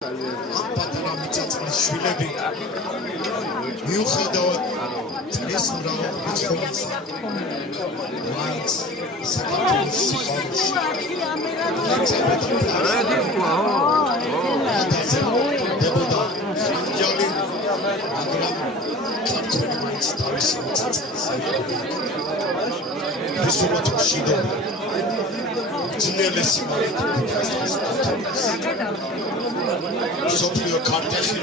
პატარა მიწაწმის შვილები მიუხედავად ეს მრავალრიცხოვისა მაინც საქართველოს სიყვარულში დებოდა ხანჯალი, მაგრამ ქართველი მაინც თავისი მიწაწმის ესურათ მშვიდობა ძნელესი სოფლიო ქართლში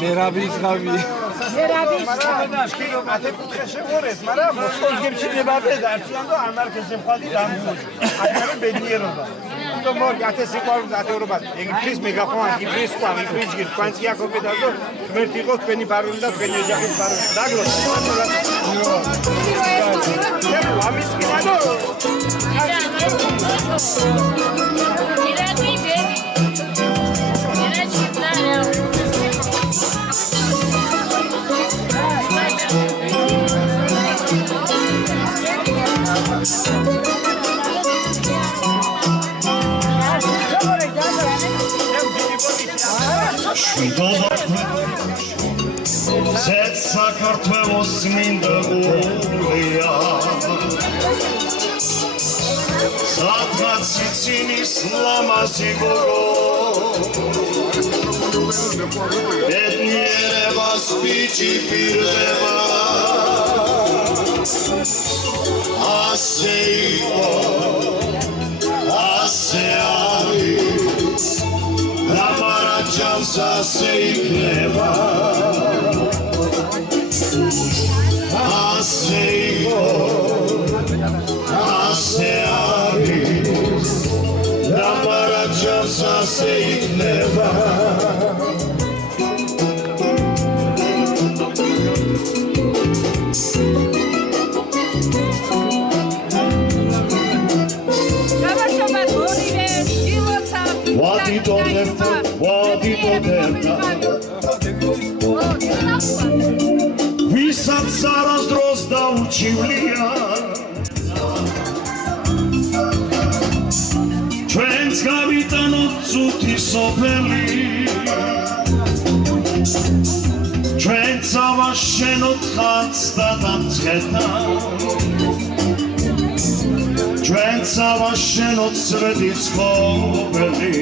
მერაბის გავი მერაბის შკილო მათეკუთხე შეგორეს მაგრამ მოსკოვში ნებადე არციან და არ მარკეს ხვალდი დამოწ აქ ბედნიერობა то мор ათე სიყვარული ათეურობა ეგრის მეგახვან ეგრის ყვავ ეგრის გირ კვანცი აკოპედა და ღმერთი იყო თქვენი ბარონი და თქვენი ოჯახის ბარონი დაგლოს ამის კიდო ზეთ საქართველოს მინდა გულია სადღაც ცინის ლამაზი გოგო ბედნიერებას ბიჭი პირდება ასე იყო ასე არის Ramarajams ase ikneba ase iko ase aris Ramarajams ase ikneba Висат зараз дроз да учивлия Ჩვენს გავიტანოთ წუთი სოფელი ჩვენც ავაშენოთ ხანს და დამცხეთა ჩვენც ავაშენოთ სვეტი ცხოველი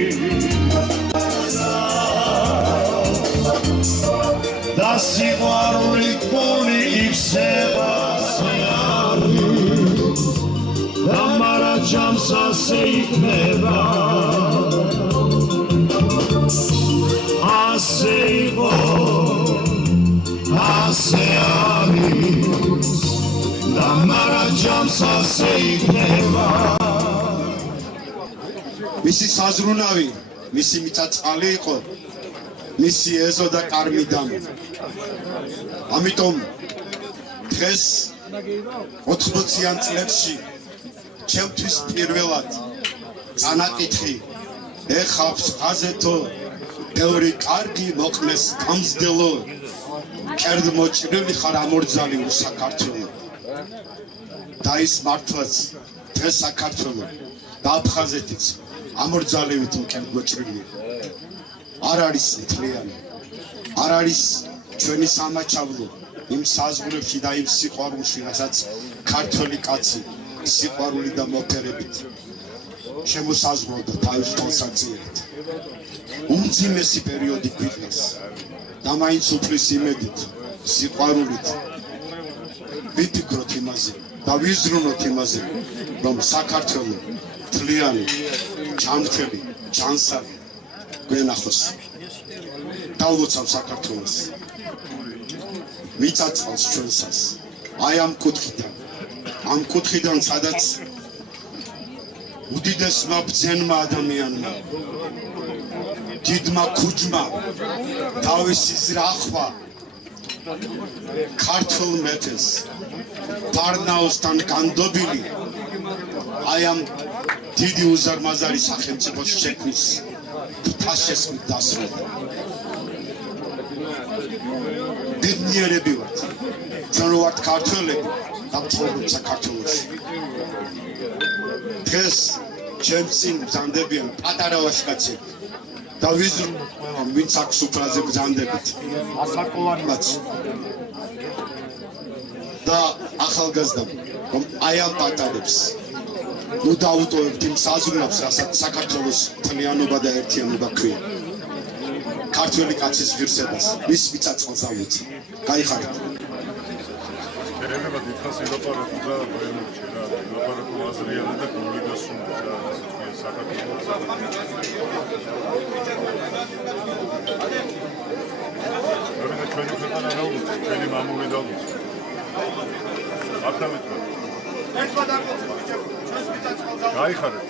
და სიყვარული გული იფსება და მარაჯამს ასე იქნება ასე იყო ასე არის და მარაჯამს ასე იქნება მისი საზრუნავი მისი მიწაწყალი იყო მისი ეზო და კარმიდან ამიტომ დღეს 80-იან წლებში ჩემთვის პირველად წანაკითხი ეხავს ხაზეთო ბევრი კარგი მოყნეს გამზდელო კერდმოჭრილი ხარ ამორძალი უსაქართლო და ის მართლაც დღეს საქართველო და აფხაზეთიც ამორძალებით კერდმოჭრილი არ არის მთლიანი არ არის ჩვენი სამაჩაბლო იმ საზღვრებში და იმ სიყვარულში რასაც ქართველი კაცი სიყვარული და მოფერებით შემოსაზღვროდა თავის თვალსაჩინით უმძიმესი პერიოდი გვიყვეს და მაინც უფლის იმედით სიყვარულით ვიფიქროთ იმაზე და ვიზრუნოთ იმაზე რომ საქართველო მთლიანი ჯანმრთელი ჯანსაღი გვენახოს დავლოცავ საქართველოს მიწაწყალს ჩვენსას აი ამ კუთხიდან ამ კუთხიდან სადაც უდიდესმა ბრძენმა ადამიანმა დიდმა ქუჯმა თავისი ზრახვა ქართულ მეფეს ფარნაოსთან განდობილი აი ამ დიდი უზარმაზარი სახელმწიფოს შექმნის ფაშესკით დასრულდა. ბედნიერები ვართ, ჩვენ რო ვართ ქართველები და ცხოვრობთ საქართველოში. დღეს ჩემს წინ ბრძანდებიან პატარა ვაჟკაცები და ვიზრუნოთ ყველა ვინც აქვს უფრაზე ბრძანდებით ასაკოვანებაც და ახალგაზრდა რომ აი ამ პატარებს ნუ დაუტოვებთ იმ საზღვრებს რასაც საქართველოს თლიანობა და ერთიანობა ქვია ქართველი კაცის ღირსებას მის მიწაწყალს ავუწი გაიხარეთ ერენება დიდხანს ილაპარაკო და ბერნჩი რა ილაპარაკო აზრიანად და გულიდასუნო რა ასე საქართველოს როცა ჩვენი ქვეყანა რა უწევს ჩვენი მამული და უწევს ართამეთ ერთმა დაგოწევ ჩვენს მიწაწყალს გაიხარეთ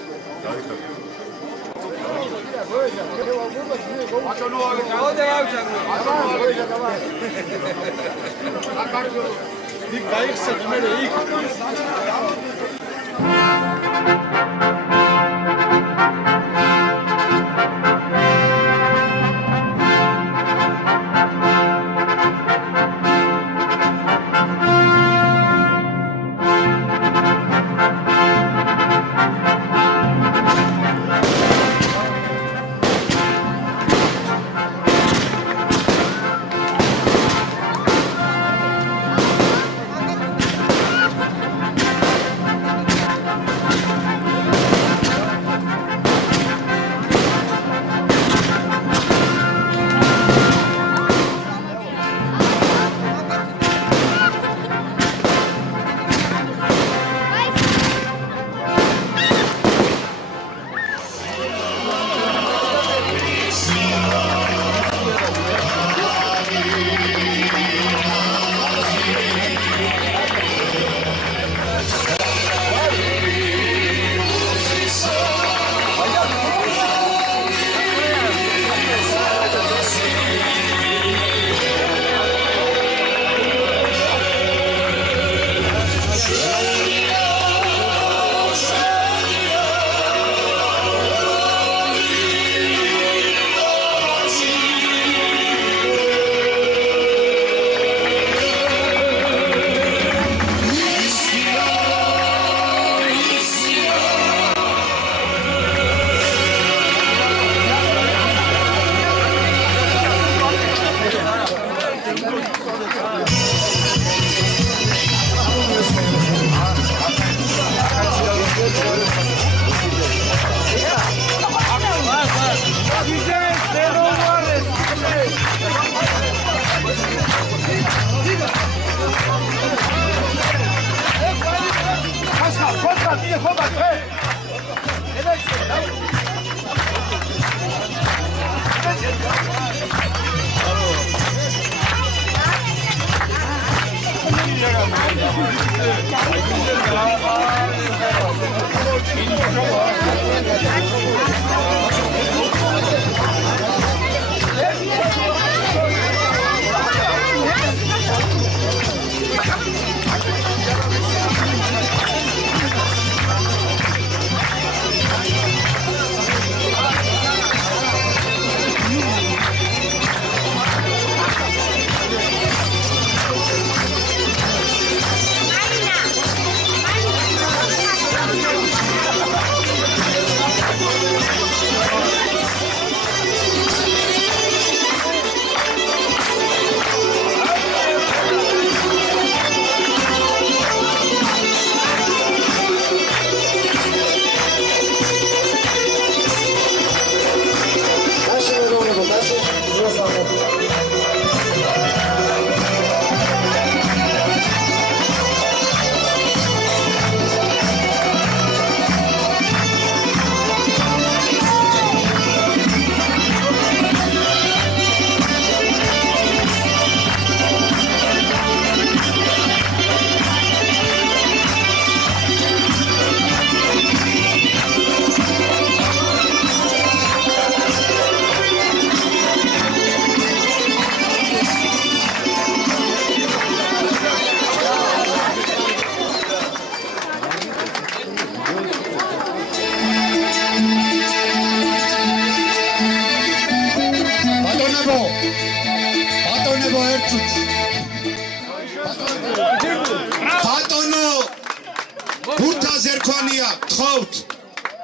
ზერქვანია, გთხოვთ.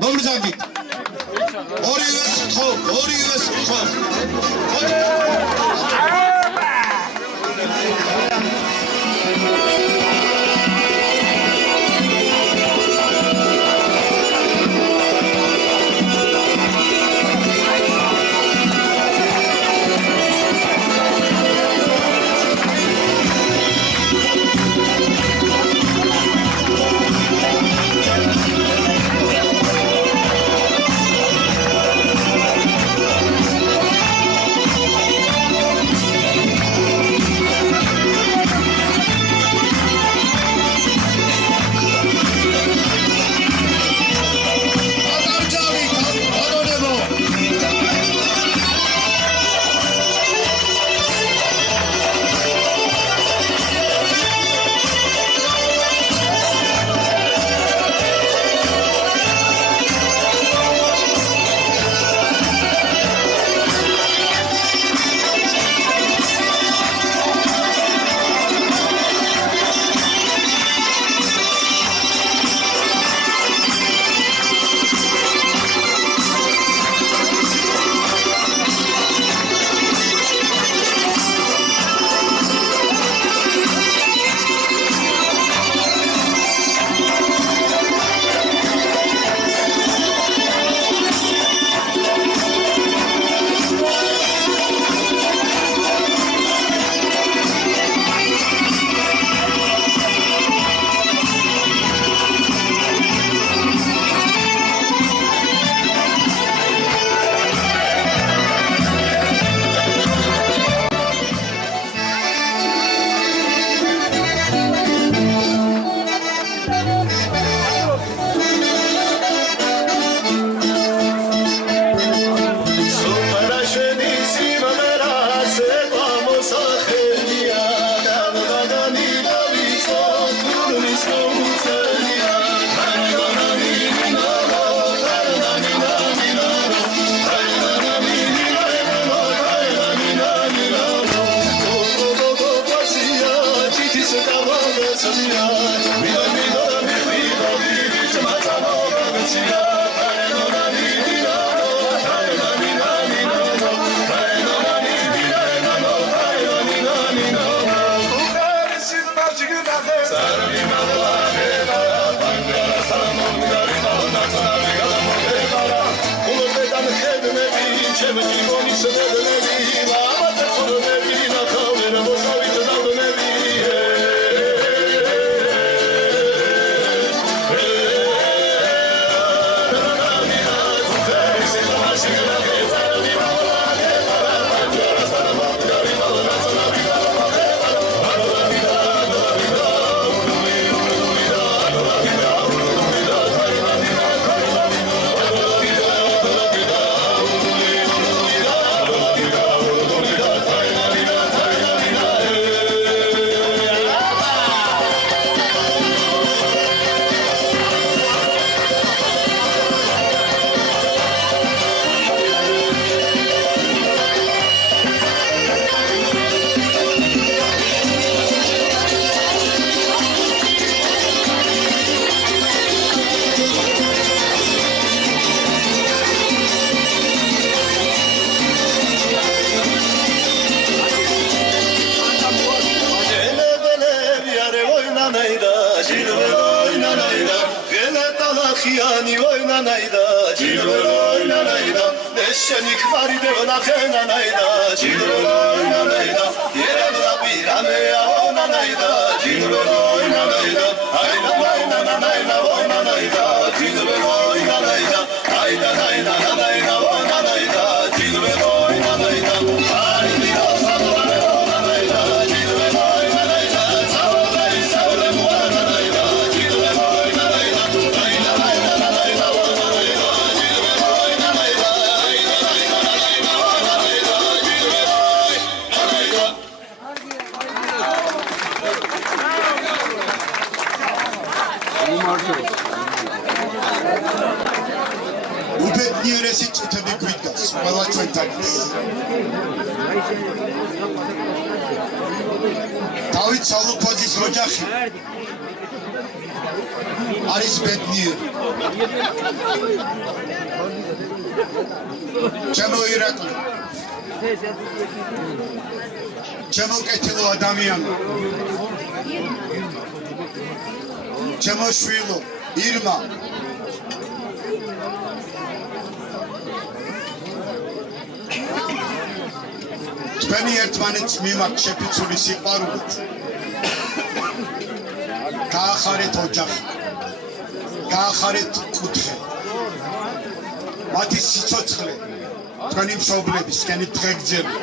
მომბრძაგით. ორივეს გთხოვთ. უბედნიერესი წუთები გვიდგას ყველა ჩვენთან. დავით სალუქვაძის ოჯახი არის ბედნიერი. ჩემო ირაკლი, ჩემო კეთილო ადამიანო, ჩემო შვილო, ირმა, თქვენი ერთმანეთს მიმართ შეფიცული სიყვარულით გაახარეთ ოჯახი, გაახარეთ კუთხე, მათი სიცოცხლე თქვენი მშობლების, თქვენი დღეგრძელი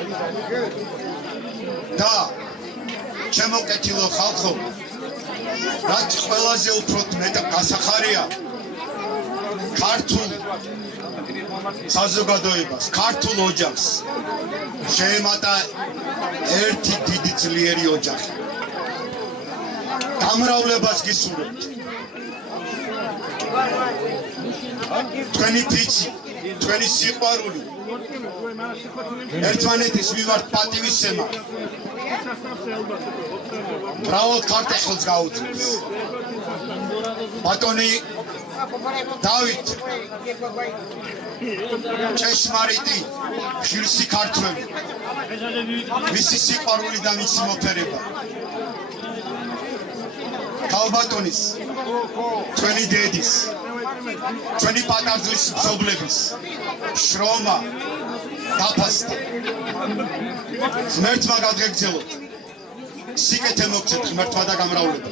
და ჩემო კეთილო ხალხო, რაც ყველაზე უფრო მეტად გასახარია ქართულ საზოგადოებას, ქართულ ოჯახს შეემატა ერთი დიდი ძლიერი ოჯახი. გამრავლებას გისურვებთ. თქვენი ფიცი, თქვენი სიყვარული, ერთმანეთის მიმართ პატივისცემა მრავალ ქართველს გაუძლებს. ბატონი დავით ჭეშმარიტი ღირსი ქართველი, მისი სიყვარული და მისი მოფერება ქალბატონის, თქვენი დედის, თქვენი პატარძლის მშობლების შრომა დაფასდა. ღმერთმა გადღეგრძელოთ, სიკეთე მოგცეთ ღმერთმა და გამრავლება.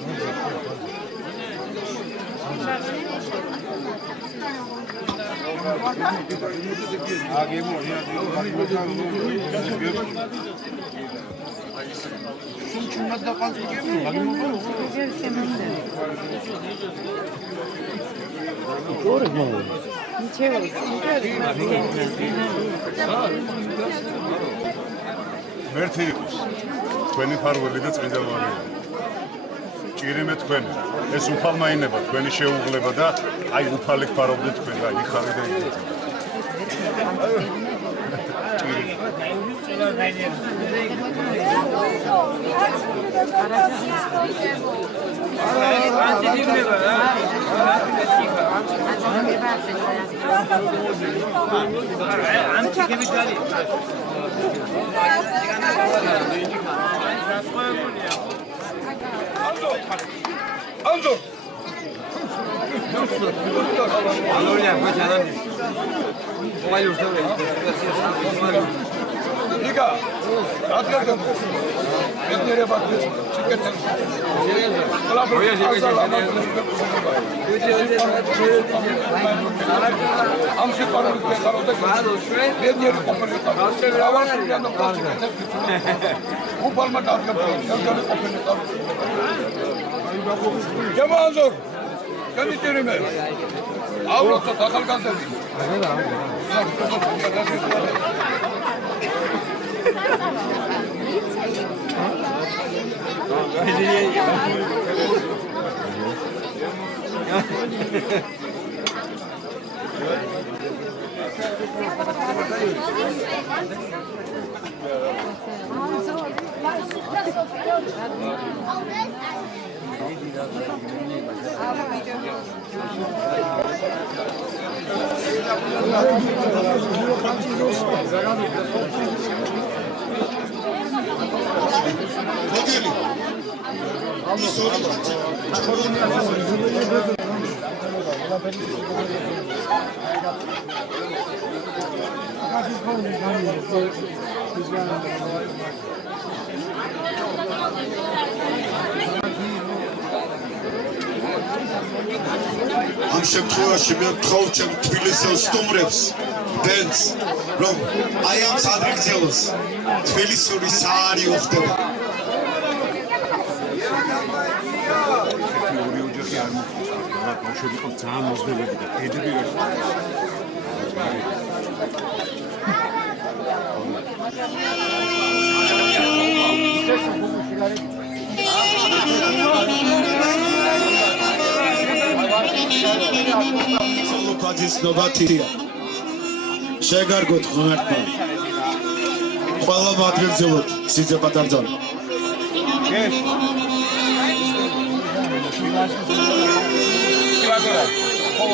ღმერთი იყოს თქვენი ფარველი და წმინდა მარია. ჭირიმე თქვენი, ეს უფალმა ინება თქვენი შეუღლება და აი უფალი ხარობდე თქვენ და იხარე და იგეთ. Anzo. Gloria, pues ya dame. Oye, usted. Diga. Atladım. Ben nereye bakıyorum? Çıkın. Oye, Amşi parmak karoda. Ben nereye bakıyorum? Ravan yanında kalacak. Bu parmak atladım. Yanında kalacak. Kemal Zor. Kendi terime. Avrupa takal kaldı. ამ შემთხვევაში მე ვთხოვ ჩემ თბილისელ სტუმრებს, ბენდს, რომ აი ამ სადღეგრძელოს თბილისური საარი უხდება. ორი ოჯახი არ მოხდა, ბავშვები იყო ძალიან მოზნელები და პედები ვერ Lucas Novatia. შეგარგოთ ღმერთმა. ყველა მადლიერებთ სიძე პატარძალ. ვაგორა. ხო,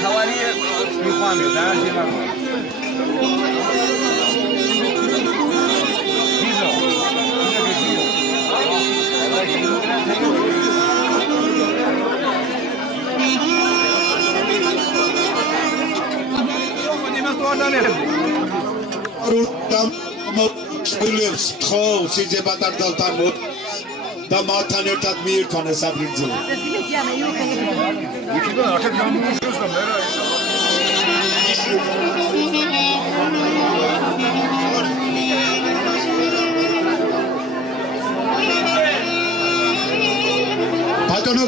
თავარი მიყვანე და ძიმარო. შვილებს თხოვს იძება დარდალთან და მათთან ერთად მიირთვანეს საფრთხე. იქიდან ახეთ გამომუშოს და მე რა ბატონო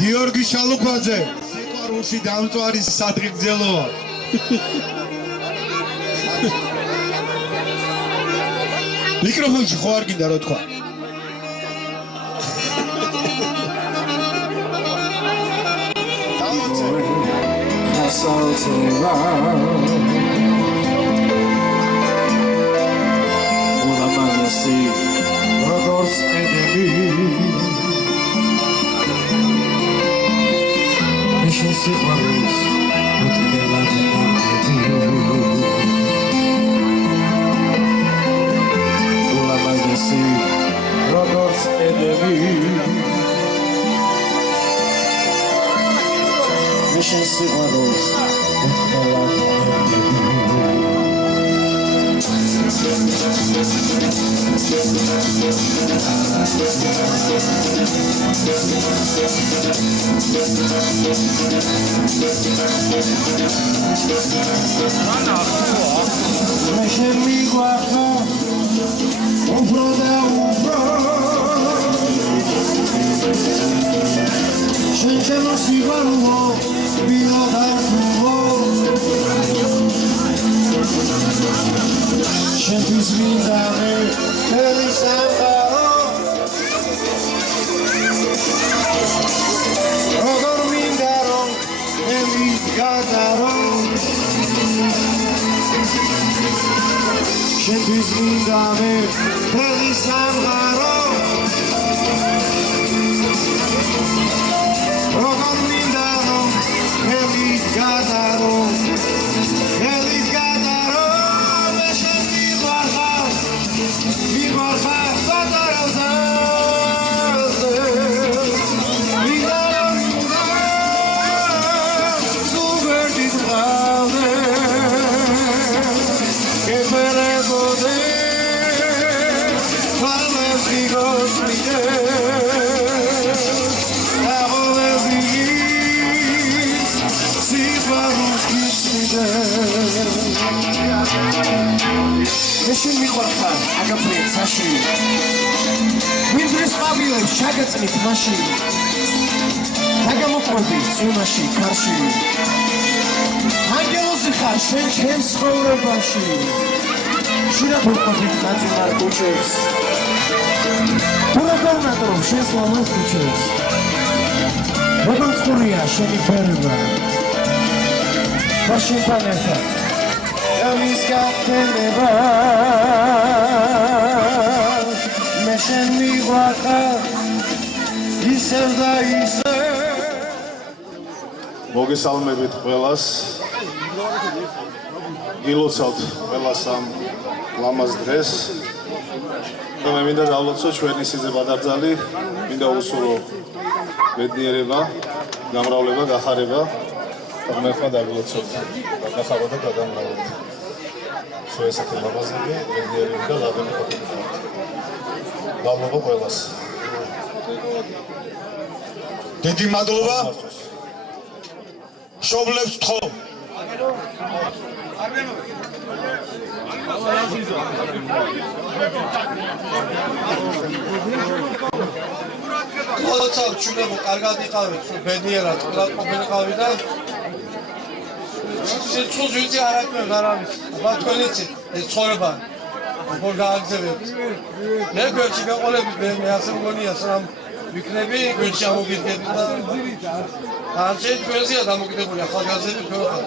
გიორგი შალუქვაძე სიყვარულში დამწვარი სადღეგრძელოა. მიკროფონში ხო არ გინდა რა თქვა? მოგესალმებით ყველას. გილოცავთ ყველას ამ ლამაზ დღეს. მე მინდა დავლოცო ჩვენი სიზებადარძალი, მინდა უსურო ბედნიერება, გამრავლება, გახარება. ღმერთმა დაგლოცოთ. გახარო და გადამრავლოთ. სულ ესეთი ლამაზები, ბედნიერება და ლაბები ყოფილიყავთ. გავლობა ყველას. დიდი მადლობა. შობლებს თხოვ. მოგესალმებით, ჩვენებო, კარგად იყავით, ბედნიერად, ყველად ყოფილიყავით და სიცოცხლე ვიცი არ აქვს არავის. აბა თქვენ იცით, ეს ცხოვრება როგორ გააგრძელებთ. მე გვერდში გაყოლებით, მე ასე მგონია, სამ ვიქნები, გვერდში ამოგიდგები და არჩევ თქვენზეა დამოკიდებული ახალგაზრდები თქვენ ხართ.